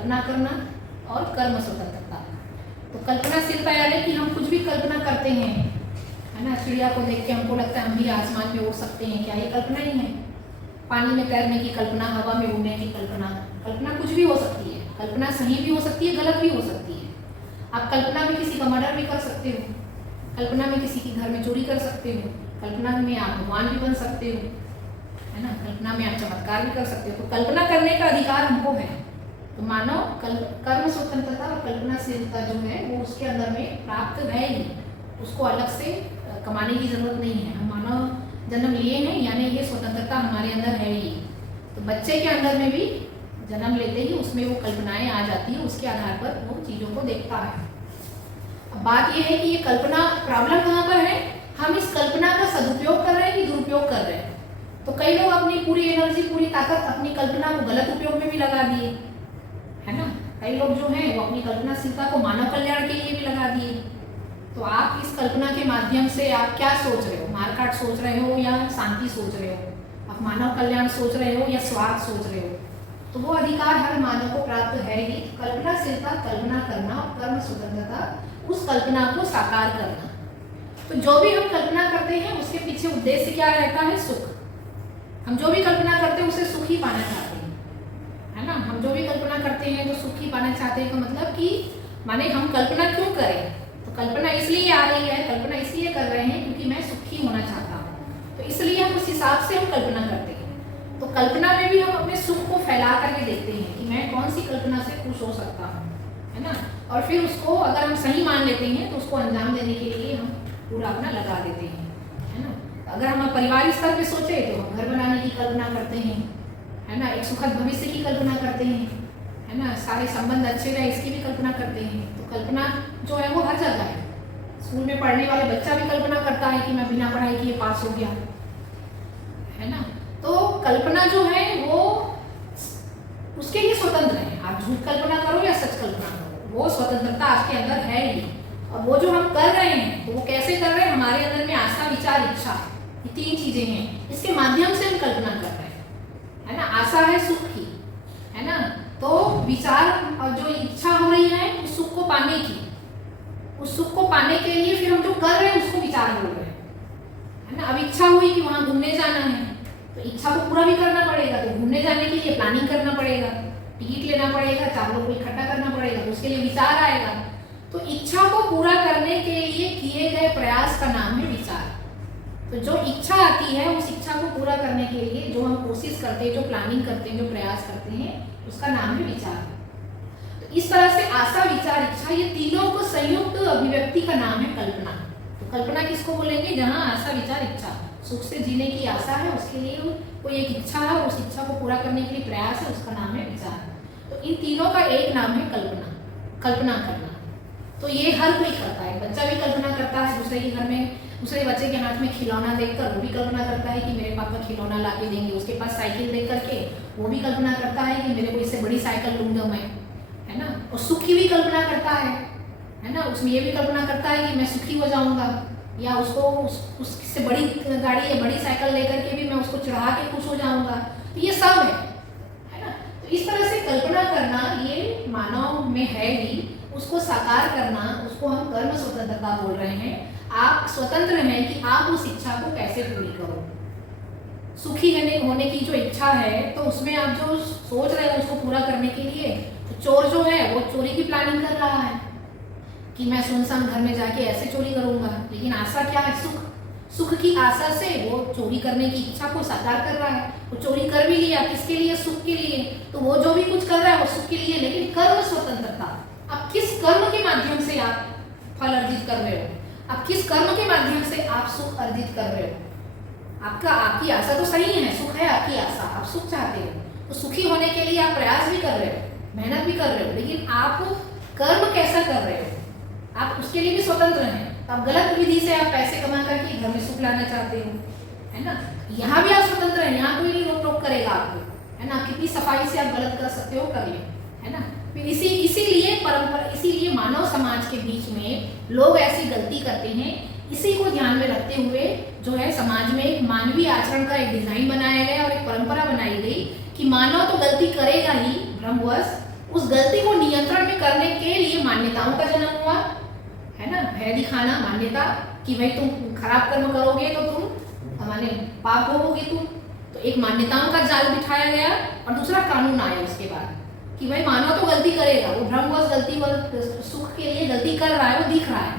कल्पना करना और कर्म स्वतंत्रता। तो कल्पनाशीलता यानी कि हम कुछ भी कल्पना करते हैं, है ना। चिड़िया को देख के हमको लगता है हम भी आसमान में उड़ सकते हैं, क्या ये कल्पना ही है? पानी में तैरने की कल्पना, हवा में उड़ने की कल्पना, कल्पना कुछ भी हो सकती है। कल्पना सही भी हो सकती है, गलत भी हो सकती है। आप कल्पना में किसी का मर्डर भी कर सकते हो, कल्पना में किसी के घर में चोरी कर सकते हो, कल्पना में आप भगवान भी बन सकते हो, है ना। कल्पना में आप चमत्कार भी कर सकते हो। तो कल्पना करने का अधिकार हमको है। तो मानव कर्म स्वतंत्रता और कल्पनाशीलता जो है वो उसके अंदर में प्राप्त है ही, उसको अलग से कमाने की जरूरत नहीं है। हम मानव जन्म लिए हैं यानी ये स्वतंत्रता हमारे अंदर है ही। तो बच्चे के अंदर में भी जन्म लेते ही उसमें वो कल्पनाएं आ जाती है, उसके आधार पर वो चीज़ों को देखता है। अब बात ये है कि ये कल्पना, प्रॉब्लम कहाँ पर है? हम इस कल्पना का सदुपयोग कर रहे हैं कि दुरुपयोग कर रहे हैं। तो कई लोग अपनी पूरी एनर्जी, पूरी ताकत अपनी कल्पना को गलत उपयोग में भी लगा दिए, है ना। कई लोग जो हैं वो अपनी कल्पनाशीलता को मानव कल्याण के लिए भी लगा दिए। तो आप इस कल्पना के माध्यम से आप क्या सोच रहे हो? मारकाट सोच रहे हो या शांति सोच रहे हो? आप मानव कल्याण सोच रहे हो या स्वार्थ सोच रहे हो? तो वो अधिकार हर मानव को प्राप्त है ही। कल्पनाशीलता, कल्पना करना और कर्म स्वतंत्रता, उस कल्पना को साकार करना। तो जो भी हम कल्पना करते हैं उसके पीछे उद्देश्य क्या रहता है? सुख। हम जो भी कल्पना करते हैं उसे सुख ही पाना चाहते हैं, है ना। हम जो भी कल्पना करते हैं तो सुख ही पाना चाहते हैं। तो मतलब कि माने हम कल्पना क्यों करें? तो कल्पना इसलिए आ रही है, कल्पना इसलिए कर रहे हैं क्योंकि मैं सुखी होना चाहता हूँ। तो इसलिए हम उस हिसाब से हम कल्पना करते हैं। तो कल्पना में भी हम अपने सुख को फैला करके देखते हैं कि मैं कौन सी कल्पना से खुश हो सकता हूँ, है ना। और फिर उसको अगर हम सही मान लेते हैं तो उसको अंजाम देने के लिए हम पूरा अपना लगा देते हैं, है ना। अगर हम परिवार स्तर पे सोचे तो हम घर बनाने की कल्पना करते हैं, है ना। एक सुखद भविष्य की कल्पना करते हैं, है ना। सारे संबंध अच्छे रहे इसकी भी कल्पना करते हैं। तो कल्पना जो है वो हर जगह है। स्कूल में पढ़ने वाले बच्चा भी कल्पना करता है कि मैं बिना पढ़ाई किए पास हो गया, है ना। तो कल्पना जो है वो उसके लिए स्वतंत्र है। आप झूठ कल्पना करो या सच कल्पना करो, वो स्वतंत्रता आपके अंदर है ही। और वो जो हम कर रहे हैं तो वो कैसे कर रहे हैं? हमारे अंदर में आशा, विचार, इच्छा, ये तीन चीजें हैं। इसके माध्यम से हम कल्पना कर रहे हैं, है ना। आशा है सुख की, है ना। तो विचार और जो इच्छा हो रही है उस सुख को पाने की, उस सुख को पाने के लिए फिर हम जो कर रहे हैं उसको विचार बोल रहे हैं, है ना। अब इच्छा हुई कि वहां घूमने जाना है तो इच्छा को पूरा भी करना पड़ेगा। तो घूमने जाने के लिए प्लानिंग करना पड़ेगा, टिकट लेना पड़ेगा, 4 लोग को इकट्ठा करना पड़ेगा, तो उसके लिए विचार आएगा। तो इच्छा को पूरा करने के लिए किए गए प्रयास का नाम है विचार। तो जो इच्छा आती है उस इच्छा को पूरा करने के लिए जो हम कोशिश करते हैं, जो प्लानिंग करते हैं, जो प्रयास करते हैं, उसका नाम है विचार। तो इस तरह से आशा, विचार, इच्छा, ये तीनों को संयुक्त अभिव्यक्ति का नाम है कल्पना। तो कल्पना किसको बोलेंगे? जहाँ आशा, विचार, इच्छा, सुख से जीने की आशा है, उसके लिए कोई एक इच्छा है और उस इच्छा को पूरा करने के लिए प्रयास है, उसका नाम है विचार। तो इन तीनों का एक नाम है कल्पना, कल्पना करना। तो ये हर कोई करता है। बच्चा भी कल्पना करता है, दूसरे के घर में, दूसरे बच्चे के हाथ में खिलौना देखकर वो भी कल्पना करता है कि मेरे पापा खिलौना ला के देंगे। उसके पास साइकिल देख करके वो भी कल्पना करता है कि मेरे को इससे बड़ी साइकिल लूंगा मैं, है ना। और सुख की भी कल्पना करता है ना। उसमें ये भी कल्पना करता है कि मैं सुखी हो जाऊंगा, या उसको उससे बड़ी गाड़ी या बड़ी साइकिल लेकर के भी मैं उसको चढ़ा के खुश हो जाऊंगा। तो ये सब है ना। तो इस तरह से कल्पना करना ये मानव में है ही। उसको साकार करना, उसको हम कर्म स्वतंत्रता बोल रहे हैं। आप स्वतंत्र हैं कि आप उस इच्छा को कैसे पूरी करो। सुखी होने की जो इच्छा है तो उसमें आप जो सोच रहे हो उसको पूरा करने के लिए, तो चोर जो है वो चोरी की प्लानिंग कर रहा है कि मैं सुनसान घर में जाके ऐसे चोरी करूंगा। लेकिन आशा क्या है? सुख। सुख की आशा से वो चोरी करने की इच्छा को साकार कर रहा है। वो चोरी कर भी लिया, किसके लिए? सुख के लिए। तो वो जो भी कुछ कर रहा है वो सुख के लिए। लेकिन कर्म स्वतंत्रता, अब किस कर्म के माध्यम से आप फल अर्जित कर रहे हो? अब किस कर्म के माध्यम से आप सुख अर्जित कर रहे हो? आपकी आशा तो सही है, सुख है आपकी आशा, आप सुख चाहते हो। तो सुखी होने के लिए आप प्रयास भी कर रहे हो, मेहनत भी कर रहे हो, लेकिन आप कर्म कैसा कर रहे हो? आप उसके लिए भी स्वतंत्र हैं। आप गलत विधि से आप पैसे कमा करके घर में सुख लाना चाहते हो, है ना। यहाँ भी आप स्वतंत्र हैं, यहाँ कोई नहीं रोक टोक करेगा आपको, है ना। कितनी सफाई से आप गलत कर सकते हो, कर ले, है ना। फिर इसीलिए परंपरा, इसीलिए मानव समाज के बीच में लोग ऐसी गलती करते हैं। इसी को ध्यान में रखते हुए जो है समाज में एक मानवीय आचरण का एक डिजाइन बनाया गया और एक परंपरा बनाई गई कि मानव तो गलती करेगा ही भ्रमवश, उस गलती को नियंत्रण में करने के लिए मान्यताओं का जन्म हुआ, है ना, भय दिखाना, मान्यता कि भाई तुम खराब कर्म करोगे तो तुम माने पाप भोगोगे तुम। तो एक मान्यताओं का जाल बिठाया गया और दूसरा कानून आया उसके बाद कि भाई मानव तो गलती करेगा, वो भ्रमवश गलती सुख के लिए गलती कर रहा है, वो दिख रहा है,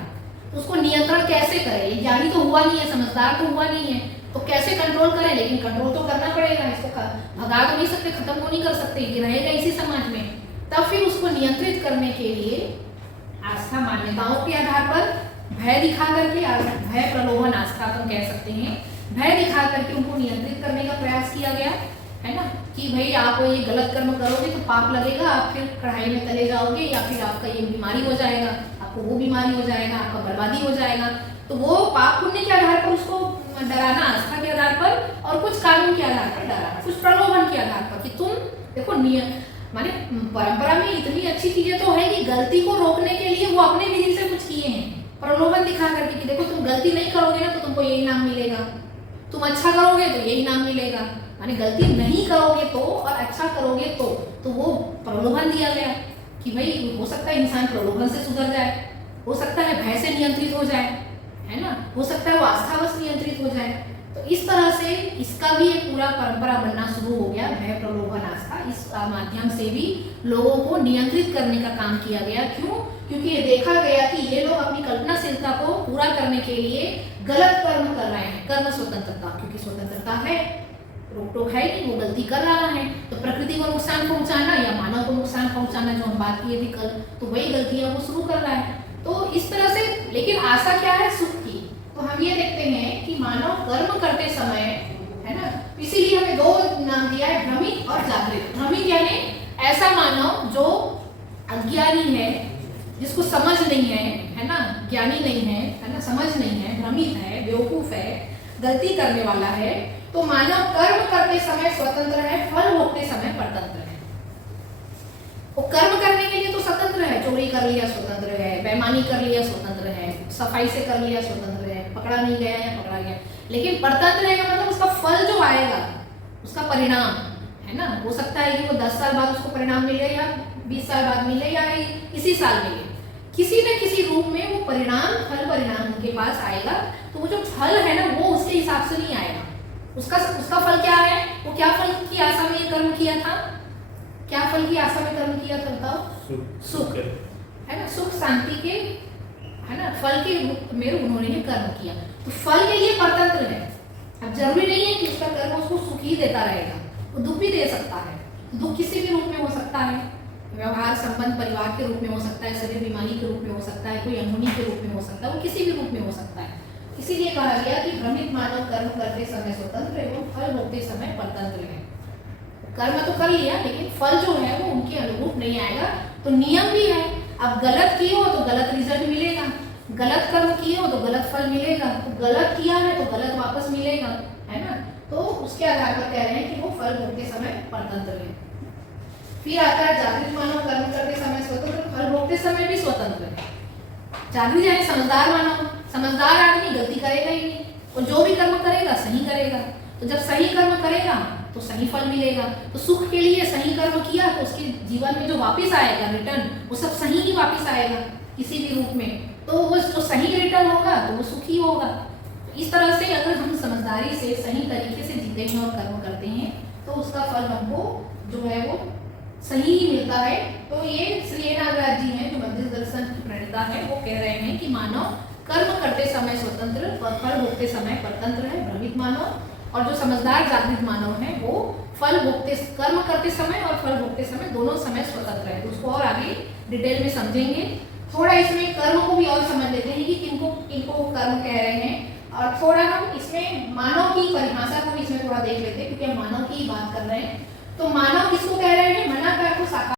तो उसको नियंत्रण कैसे करे? ये ज्ञानी तो हुआ नहीं है, समझदार तो हुआ नहीं है, तो कैसे कंट्रोल करें? लेकिन कंट्रोल तो करना पड़ेगा, इसको भगा तो नहीं सकते, खत्म तो नहीं कर सकते, ये रहेगा इसी समाज में। तब फिर उसको नियंत्रित करने के लिए आस्था मान्यताओं के आधार पर भय दिखा करके, भय प्रलोभन आस्था अपन कह सकते हैं, भय दिखा करके उनको नियंत्रित करने का प्रयास किया गया, है ना, कि भाई आप ये गलत कर्म करोगे तो पाप लगेगा, आप फिर कढ़ाई में तले जाओगे, या फिर आपका ये बीमारी हो जाएगा, आपको वो बीमारी हो जाएगा, आपका बर्बादी हो जाएगा। तो वो पाप पुण्य के आधार पर उसको डराना, आस्था के आधार पर, और कुछ कानून के आधार पर डराना, कुछ प्रलोभन के आधार पर कि तुम देखो माने परंपरा में इतनी अच्छी चीजें तो है कि गलती को रोकने के लिए वो अपने विधि से कुछ किए हैं, प्रलोभन दिखा करके कि देखो तुम गलती नहीं करोगे ना तो तुमको यही नाम मिलेगा, तुम अच्छा करोगे तो यही नाम मिलेगा, माने गलती नहीं करोगे तो और अच्छा करोगे तो वो प्रलोभन दिया गया कि भाई हो सकता है इंसान प्रलोभन से सुधर जाए, हो सकता है भय से नियंत्रित हो जाए, है ना, हो सकता है वो आस्थावश नियंत्रित हो जाए। तो इस तरह से इसका भी एक पूरा परंपरा बनना शुरू हो गया, भय प्रलोभन आस्था, इस माध्यम से भी लोगों को नियंत्रित करने का काम किया गया। क्यों? क्योंकि ये देखा गया कि ये लोग अपनी कल्पनाशीलता को पूरा करने के लिए गलत कर्म कर रहे हैं। कर्म स्वतंत्रता, क्योंकि स्वतंत्रता है, रोक टोक है नहीं, वो गलती कर रहा है, तो प्रकृति को नुकसान पहुंचाना या मानव को नुकसान पहुंचाना, जो हम बात किए थे कल, तो वही गलतियां वो शुरू कर रहा है। तो इस तरह से, लेकिन आशा क्या है? सुख की। तो हम ये देखते हैं कि मानव कर्म करते समय, है ना, इसीलिए हमें दो नाम दिया है, भ्रमित और जागृत। भ्रमित यानी ऐसा मानव जो अज्ञानी है, जिसको समझ नहीं है ना, ज्ञानी नहीं है ना, समझ नहीं है, भ्रमित है, बेवकूफ है, गलती करने वाला है। तो मानव कर्म करते समय स्वतंत्र है, फल भोगते समय परतंत्र है। वो कर्म करने के लिए तो स्वतंत्र है, चोरी कर लिया स्वतंत्र है, बेईमानी कर लिया स्वतंत्र है, सफाई से कर लिया स्वतंत्र है, पकड़ा नहीं गया या पकड़ा गया, लेकिन परतंत्र है मतलब उसका फल जो आएगा, उसका परिणाम, है ना, हो सकता है कि वो 10 साल बाद उसको परिणाम मिले या 20 साल बाद मिले या इसी साल मिले, किसी न किसी रूप में वो परिणाम, फल परिणाम उनके पास आएगा। तो वो जो फल है ना, वो उसके हिसाब से नहीं आएगा। उसका फल क्या है? वो क्या फल की आशा में ये कर्म किया था? क्या फल की आशा में कर्म किया था बताओ? सुख, है ना, सुख शांति के, है ना, फल के रूप में उन्होंने ये कर्म किया। तो फल के लिए परतंत्र है। अब जरूरी नहीं है कि उसका कर्म उसको सुख ही देता रहेगा, वो दुख भी दे सकता है। दुख किसी भी रूप में हो सकता है, व्यवहार संबंध परिवार के रूप में हो सकता है, शरीर बीमारी के रूप में हो सकता है, कोई अनहोनी के रूप में हो सकता है, वो किसी भी रूप में हो सकता है। इसीलिए कहा गया कि भ्रमित मानव कर्म करते समय स्वतंत्र एवं फल भोगते समय परतंत्र है। कर्म तो कर लिया, लेकिन फल जो है वो उनके अनुरूप नहीं आएगा। तो नियम भी है, अब गलत किए हो तो गलत रिजल्ट मिलेगा, गलत कर्म किए हो तो गलत फल मिलेगा, तो गलत किया है तो गलत वापस मिलेगा, है ना। तो उसके आधार पर कह रहे हैं कि वो फल भोगते समय परतंत्र है। फिर आता है जागृत मानव कर्म करते समय स्वतंत्र, फल भोगते समय भी स्वतंत्र है। जागृत यानी समझदार मानव, समझदार आदमी गलती करेगा ही नहीं, और जो भी कर्म करेगा सही करेगा। तो जब सही कर्म करेगा तो सही फल मिलेगा। तो सुख के लिए सही कर्म किया तो उसके जीवन में जो वापस आएगा रिटर्न, वो सब सही ही वापस आएगा किसी भी रूप में। तो वो जो सही रिटर्न होगा तो वो सुखी होगा। इस तरह से अगर हम समझदारी से सही तरीके से जीते हैं और कर्म करते हैं तो उसका फल हमको जो है वो सही ही मिलता है। तो ये श्री नागराज जी हैं जो मध्य दर्शन की प्रणेता है, वो कह रहे हैं कि मानव कर्म करते समय स्वतंत्र और फल भोगते समय परतंत्र है, भ्रमित मानव। और जो समझदार जागृत मानव है वो फल भोगते, कर्म करते समय और फल भोगते समय दोनों समय स्वतंत्र है। तो उसको और आगे डिटेल में समझेंगे। थोड़ा इसमें कर्म को भी और समझ लेते हैं कि किनको कर्म कह रहे हैं, और थोड़ा हम इसमें मानव की परिभाषा को भी इसमें थोड़ा देख लेते हैं, क्योंकि हम मानव की बात कर रहे हैं। तो मानव किसको कह रहे हैं? मना का साकार